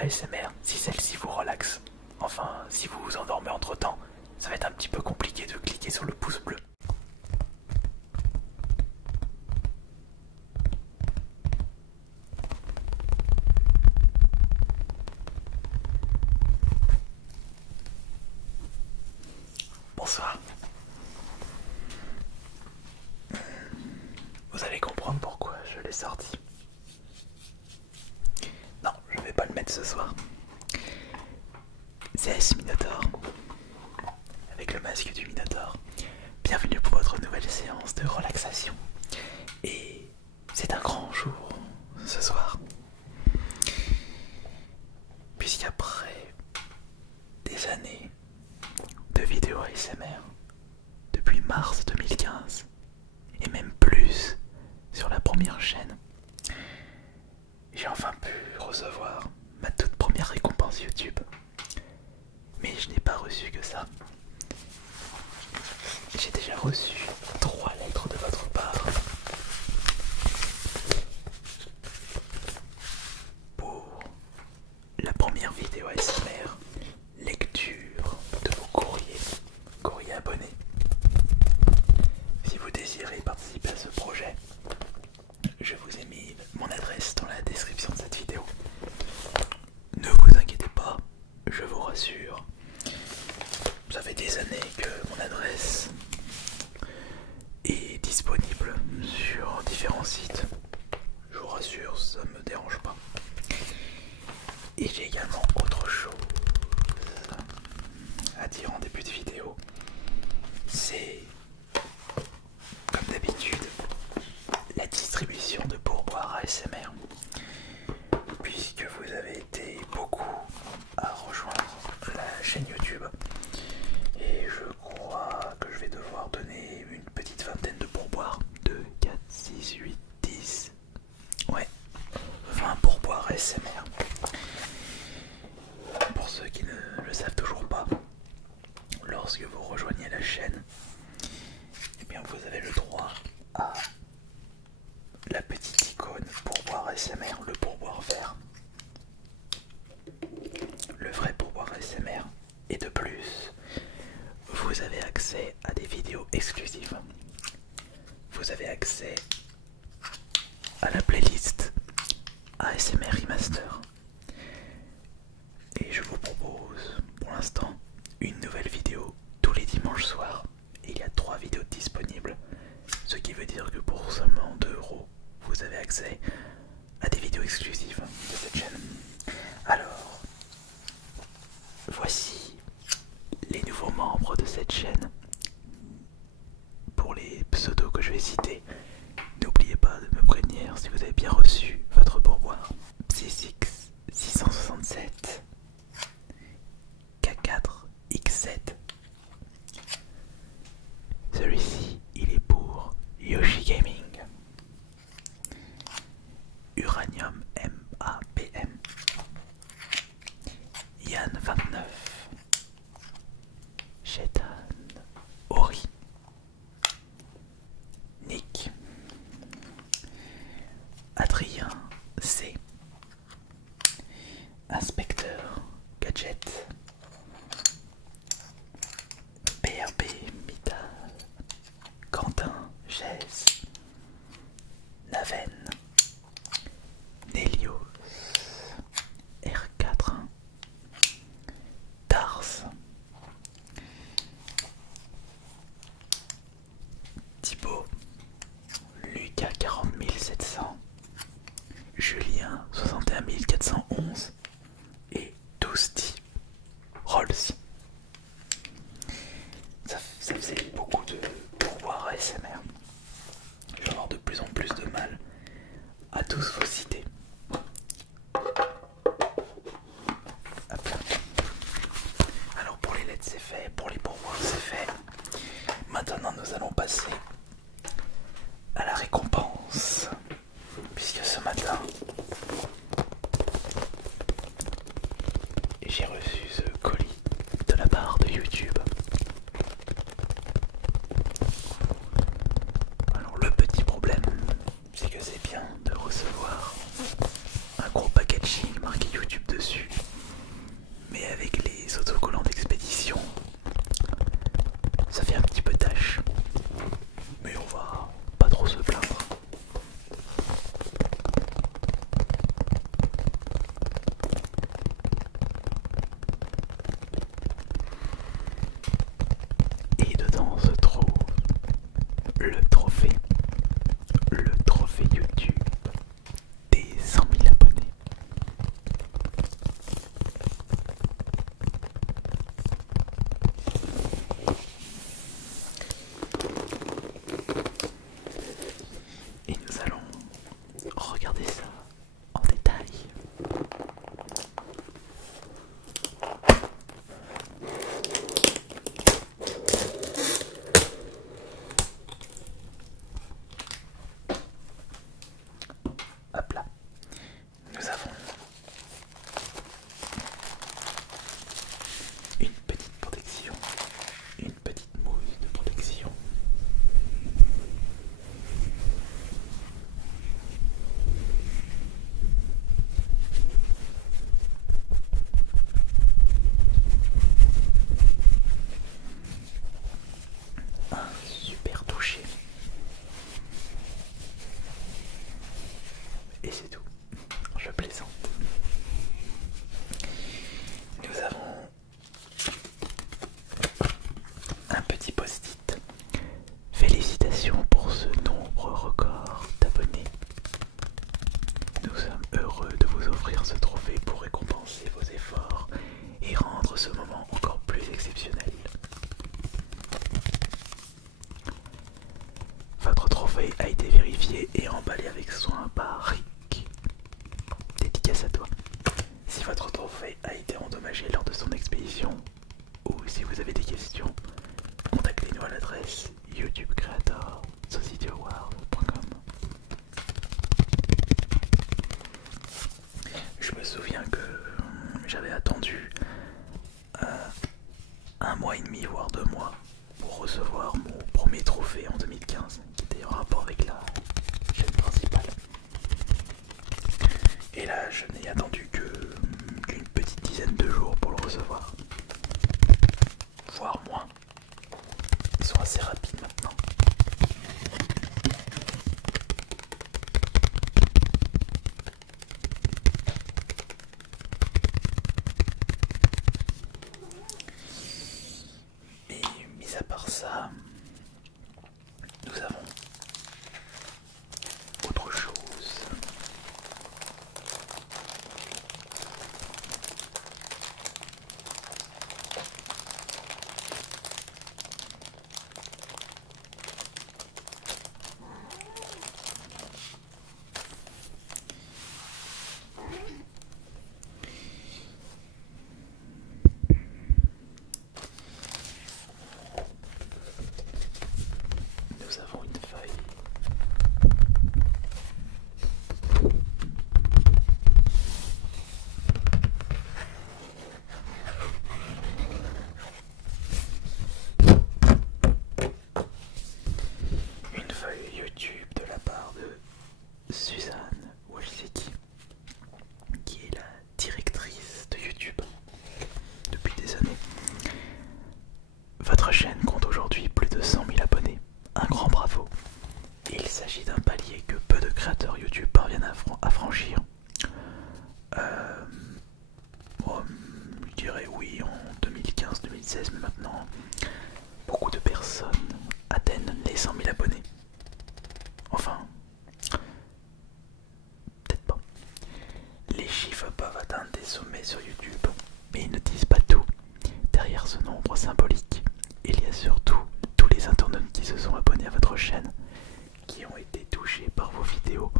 ASMR si celle-ci vous relaxe. Enfin, si vous vous endormez entre temps, ça va être un petit peu compliqué de cliquer sur le pouce bleu. Bonsoir. Vous allez comprendre pourquoi je l'ai sorti. Non, je vais pas le mettre ce soir. C'est AS Minotaur, avec le masque du Minotaur. Bienvenue pour votre nouvelle séance de relaxation. Et c'est un grand jour ce soir, puisqu'après des années de vidéos ASMR, depuis mars 2015, et même plus sur la première chaîne, j'ai enfin pu recevoir ma toute première récompense YouTube. Mais je n'ai pas reçu que ça. J'ai déjà reçu 3 lettres de votre part pour la première vidéo ASMR, lecture de vos courriers abonnés. Si vous désirez participer à ce projet, je vous ai mis mon adresse dans la description de cette vidéo. Ne vous inquiétez pas, je vous rassure. Ça fait des années que mon adresse est disponible sur différents sites. Je vous rassure, ça me dérange pas. Et j'ai également autre chose à dire en début de vidéo. C'est, comme d'habitude, la distribution de pourboires ASMR. Puisque vous avez été beaucoup à rejoindre la chaîne YouTube. Et je crois que je vais devoir donner une petite vingtaine de pourboires. 2, 4, 6, 8, 10. Ouais, 20 pourboires ASMR. Pour ceux qui ne le savent toujours pas, lorsque vous rejoignez la chaîne, eh bien vous avez le droit à la petite icône pourboire ASMR, le pourboire vert. Le vrai pourboire ASMR. Et de plus, vous avez accès à des vidéos exclusives. Vous avez accès à la playlist ASMR Remaster. Et je vous propose pour l'instant une nouvelle vidéo tous les dimanches soirs. Et il y a 3 vidéos disponibles. Ce qui veut dire que pour seulement 2 €, vous avez accès à des vidéos exclusives de cette chaîne. Alors, voici les nouveaux membres de cette chaîne. Pour les pseudos que je vais citer, n'oubliez pas de me prévenir si vous avez bien reçu votre pourboire. Psysix 667, K4 X7. Celui-ci, il est pour Yoshi Gaming. Uranium MAPM, Yann 29, Shetan Ori, Nick, Adrien C, Inspecteur Gadget, PRB Mital, Quentin Gès, Naven, Nelios, R4, Tars, Thibaut, Lucas 40700, Julien 61411 et Toasty Rolls. Ça faisait beaucoup de pourboires ASMR. Je vais avoir de plus en plus de mal à tous vous citer. Hop là. Alors pour les lettres c'est fait, pour les pourboires c'est fait. Maintenant nous allons passer à la récompense. Puisque ce matin j'ai plaisante. Nous avons un petit post-it. Félicitations pour ce nombre record d'abonnés. Nous sommes heureux de vous offrir ce trophée pour récompenser vos efforts et rendre ce moment encore plus exceptionnel. Votre trophée a été vérifié et emballé avec soin par Rick. Dédicace à toi. Si votre trophée a été endommagé lors de son expédition ou si vous avez des questions, contactez-nous à l'adresse youtubecreator@societyaward.com. Je me souviens que j'avais attendu 1 mois et demi, voire 2 mois, pour recevoir mon premier trophée en 2015, qui était en rapport avec la chaîne principale. Et là, je n'ai attendu qu'une petite dizaine de jours pour le recevoir, voire moins. Ils sont assez rapides maintenant. Mais mis à part ça, nous avons autre chose. Nous avons une feuille. Une feuille YouTube de la part de Suzanne Wojcicki, qui est la directrice de YouTube depuis des années. Votre chaîne compte aujourd'hui plus de 100 000 abonnés. Un grand bravo. Il s'agit d'un palier que peu de créateurs YouTube parviennent à franchir. Bon, je dirais oui en 2015-2016, mais maintenant, beaucoup de personnes atteignent les 100 000 abonnés. Enfin, peut-être pas. Les chiffres peuvent atteindre des sommets sur YouTube, mais ils ne disent pas tout. Derrière ce nombre symbolique, il y a surtout tous les internautes qui se sont abonnés à votre chaîne, qui ont été touchés par vos vidéos,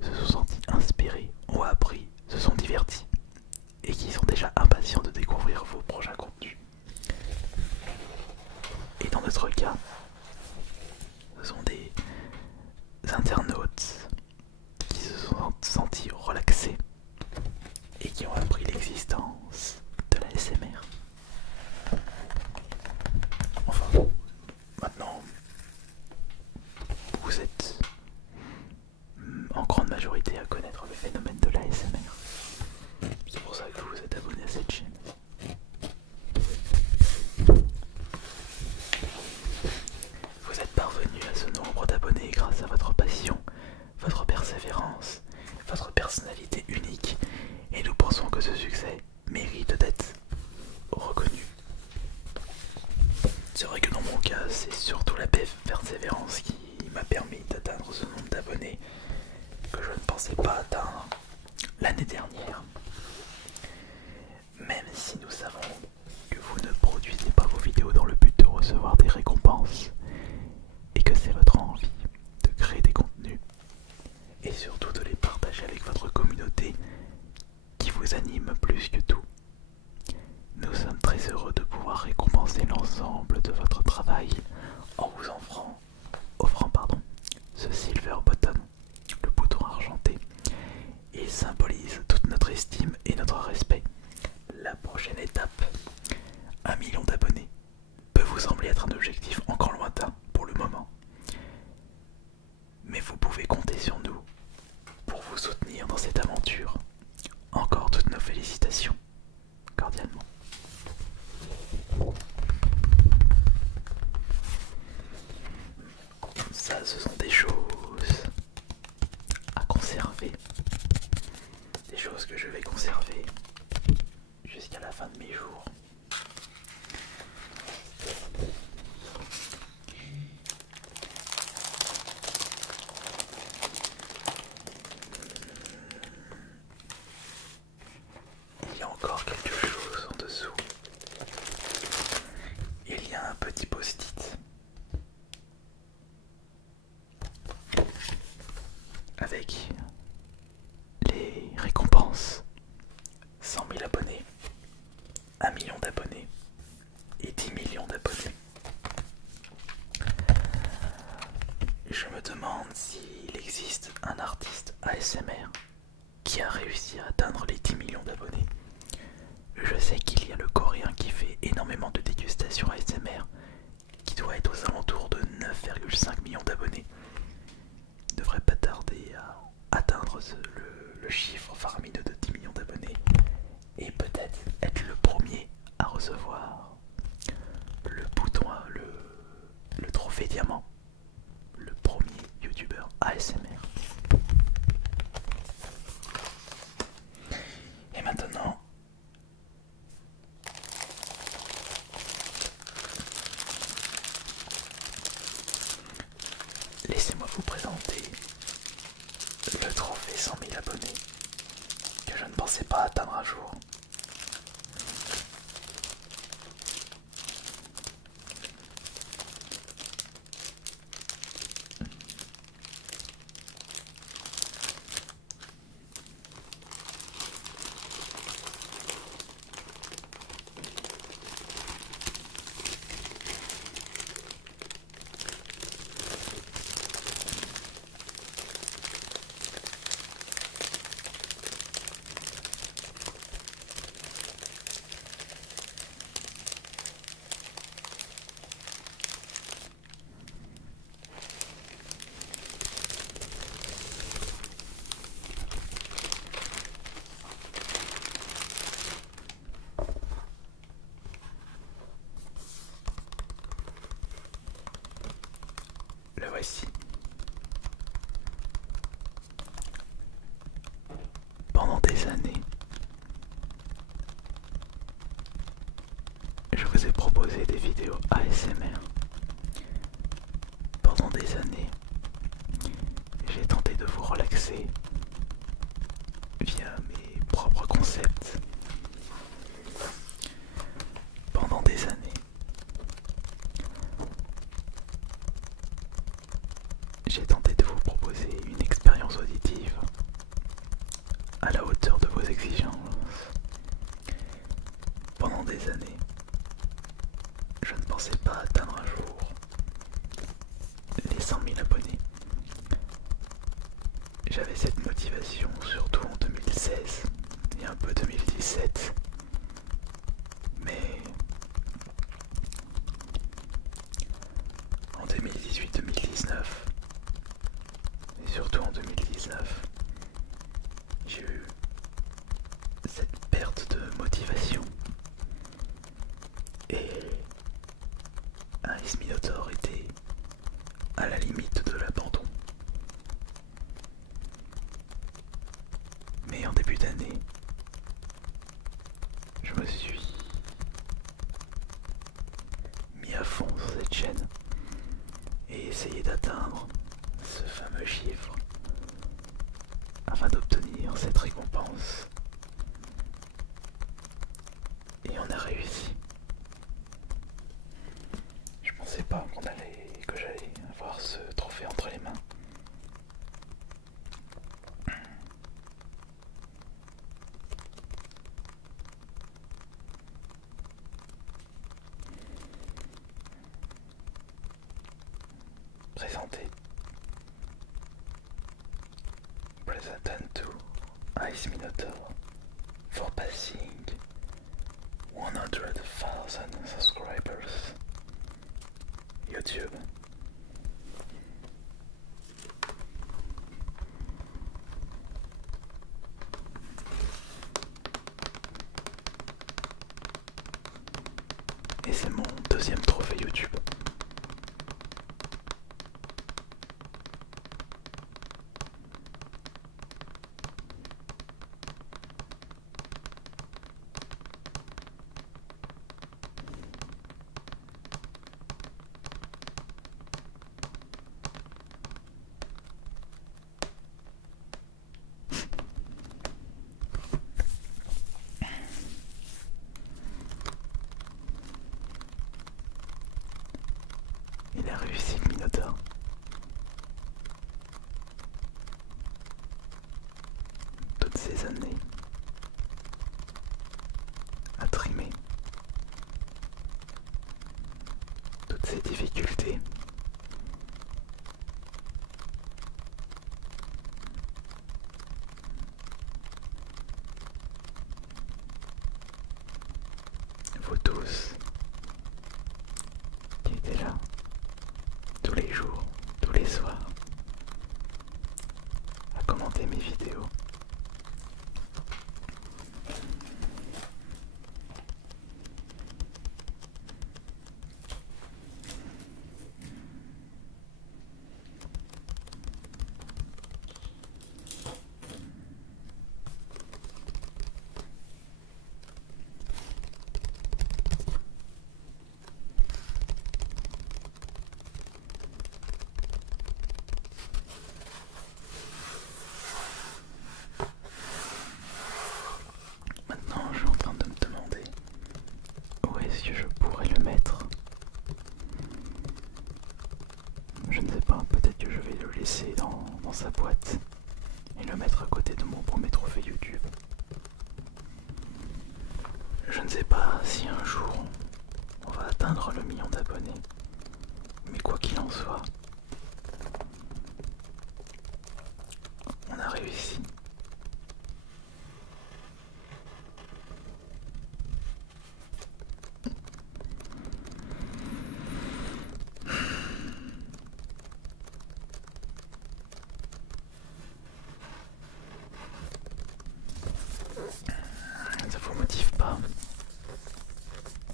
se sont sentis inspirés, ont appris, se sont divertis, et qui sont déjà impatients de découvrir vos prochains contenus. Et dans notre cas, ce sont des internautes qui se sont sentis relaxés et qui ont appris l'existence de la SMR. Enfin, maintenant, vous êtes en grande majorité à connaître le phénomène de la SMR. C'est pour ça que vous êtes abonné à cette chaîne. Vous êtes parvenu à ce nombre d'abonnés grâce à votre passion, votre persévérance, votre personnalité unique, et nous pensons que ce succès mérite d'être reconnu. C'est vrai que dans mon cas, c'est surtout la persévérance qui m'a permis d'atteindre ce nombre d'abonnés que je ne pensais pas atteindre l'année dernière. Même si nous savons que vous ne produisez pas vos vidéos dans le but de recevoir des récompenses et que c'est votre envie de créer des contenus et surtout de les partager avec votre communauté qui vous anime plus que tout. Nous sommes très heureux de pouvoir récompenser l'ensemble de votre travail en vous offrant ce silver button, le bouton argenté. Il symbolise toute notre estime et notre respect. La prochaine étape, 1 million d'abonnés, peut vous sembler être un objectif encore lointain pour le moment. Mais vous pouvez compter sur nous pour vous soutenir dans cette aventure. Encore toutes nos félicitations. chose que je vais conserver jusqu'à la fin de mes jours. Il y a encore quelque chose en dessous. Il y a un petit post-it avec les récompenses. 100 000 abonnés, 1 million d'abonnés et 10 millions d'abonnés. Je me demande s'il existe un artiste ASMR qui a réussi à atteindre les 10 millions d'abonnés. Je sais qu'il y a le coréen qui fait énormément de dégustations ASMR qui doit être aux alentours de 9,5 millions d'abonnés. Devrait pas tarder à atteindre le chiffre faramineux de 10 millions d'abonnés et peut-être être le premier à recevoir le bouton, le trophée diamant, le premier youtubeur ASMR. Et maintenant, laissez-moi vous présenter le trophée 100 000 abonnés que je ne pensais pas atteindre un jour. Le voici. Pendant des années, je vous ai proposé des vidéos ASMR. Pendant des années, j'ai tenté de vous relaxer via mes propres concepts. Pendant des années, j'ai tenté de vous proposer une expérience auditive à la hauteur de vos exigences. Pendant des années, je ne pensais pas atteindre un jour les 100 000 abonnés. J'avais cette motivation surtout en 2016 et un peu 2017. Mais en 2018-2019 et surtout en 2019, j'ai eu cette perte de motivation et Ice Minotaur était à la limite de l'abandon. Mais en début d'année, je me suis mis à fond sur cette chaîne et essayé d'atteindre ce fameux chiffre afin d'obtenir cette récompense. Et on a réussi. Je pensais pas que j'allais avoir ce trophée entre les mains. Présenté. Presented to Ice Minotaur for passing 100,000 subscribers. YouTube. Et c'est mon deuxième trophée YouTube. tous qui étaient là tous les jours, tous les soirs, à commenter mes vidéos. Maintenant, je suis en train de me demander où est-ce que je pourrais le mettre. Je ne sais pas, peut-être que je vais le laisser dans sa boîte et le mettre à côté de mon premier trophée YouTube. Je ne sais pas si un jour on va atteindre le million d'abonnés, mais quoi qu'il en soit, on a réussi. Ça vous motive pas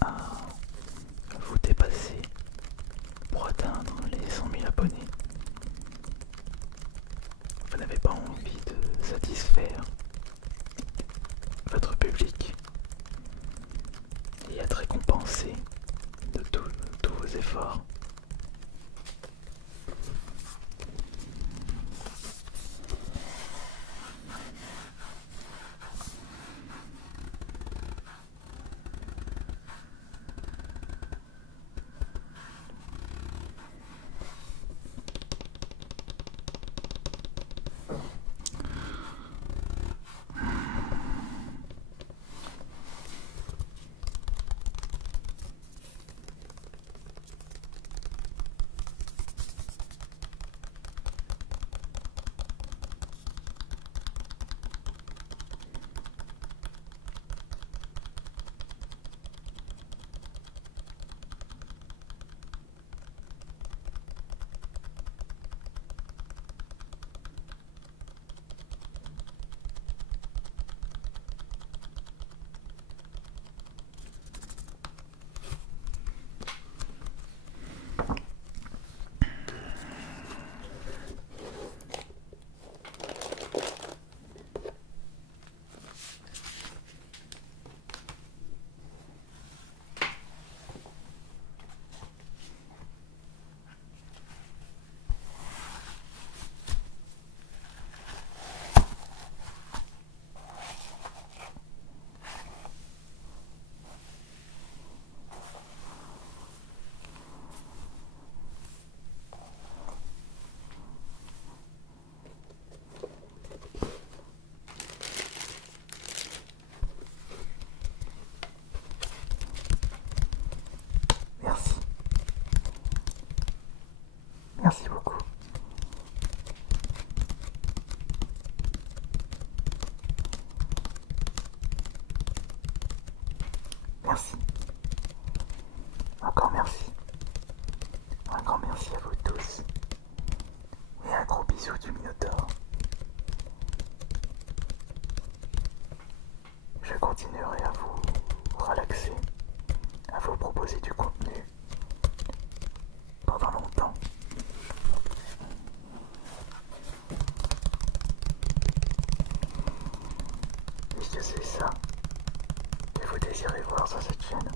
à vous dépasser pour atteindre les 100 000 abonnés? Vous n'avez pas envie de satisfaire votre public et être récompensé de tous vos efforts? Merci beaucoup. Merci. Encore merci. Un grand merci à vous tous. Et un gros bisou du Minotaure. Je continuerai à vous relaxer, à vous proposer du contenu pendant longtemps. Puisque c'est ça que vous désirez voir sur cette chaîne.